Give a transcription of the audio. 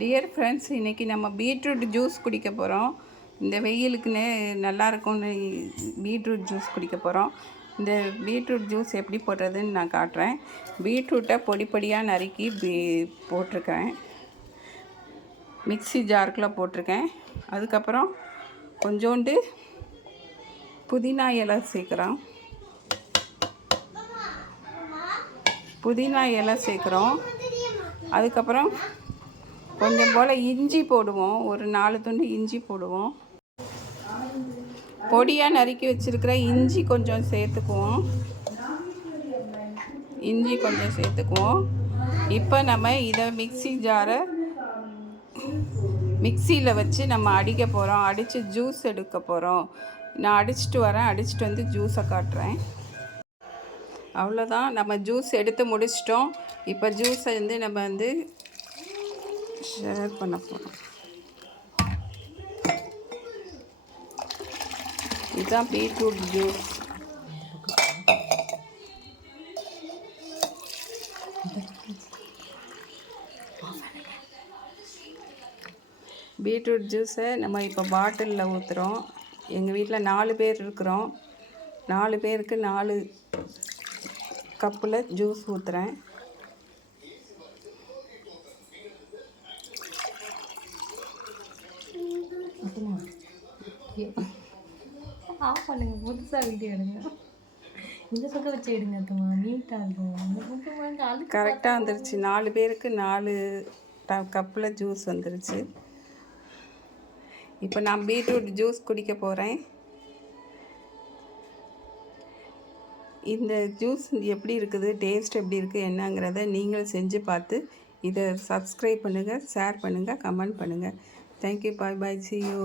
Dear friends, இன்றைக்கி நம்ம beetroot juice குடிக்க போகிறோம். இந்த வெயிலுக்குன்னு நல்லாயிருக்கும்னு பீட்ரூட் ஜூஸ் குடிக்க போகிறோம். இந்த பீட்ரூட் ஜூஸ் எப்படி போடுறதுன்னு நான் காட்டுறேன். பீட்ரூட்டை பொடி பொடியாக நறுக்கி போட்டிருக்கேன். மிக்ஸி ஜாருக்குள்ளே போட்டிருக்கேன். அதுக்கப்புறம் கொஞ்சோண்டு புதினா இலை சேர்க்குறோம். புதினா இலை சேர்க்குறோம். அதுக்கப்புறம் கொஞ்சம் போல் இஞ்சி போடுவோம். ஒரு 4 துண்டு இஞ்சி போடுவோம். பொடியாக நறுக்கி வச்சுருக்கிற இஞ்சி கொஞ்சம் சேர்த்துக்குவோம். இப்போ நம்ம இதை மிக்சியில் வச்சு நம்ம அடிக்க போகிறோம். அடித்து ஜூஸ் எடுக்க போகிறோம். நான் அடிச்சுட்டு வரேன். அடிச்சுட்டு வந்து ஜூஸை காட்டுறேன். அவ்வளோதான், நம்ம ஜூஸ் எடுத்து முடிச்சிட்டோம். இப்போ ஜூஸை நம்ம ஷேர் பண்ண போகிறோம். இதுதான் பீட்ரூட் ஜூஸ். பீட்ரூட் ஜூஸை நம்ம இப்போ பாட்டிலில் ஊற்றுறோம். எங்கள் வீட்டில் 4 பேர் இருக்கிறோம். 4 பேருக்கு 4 கப்பில் ஜூஸ் ஊற்றுறேன். ஆஃப் பண்ணுங்க, புதுசாக வீடியோ எடுங்க. இந்த பக்கம் வச்சு எடுங்க. அத்தம்மா நீட்டாக இருக்கும். கரெக்டாக வந்துருச்சு. 4 பேருக்கு 4 கப்பில் ஜூஸ் வந்துருச்சு. இப்போ நான் பீட்ரூட் ஜூஸ் குடிக்க போகிறேன். இந்த ஜூஸ் எப்படி இருக்குது, டேஸ்ட் எப்படி இருக்குது என்னங்கிறத நீங்கள் செஞ்சு பார்த்து இதை சப்ஸ்கிரைப் பண்ணுங்கள், ஷேர் பண்ணுங்கள், கமெண்ட் பண்ணுங்கள். Thank you. Bye bye. see you.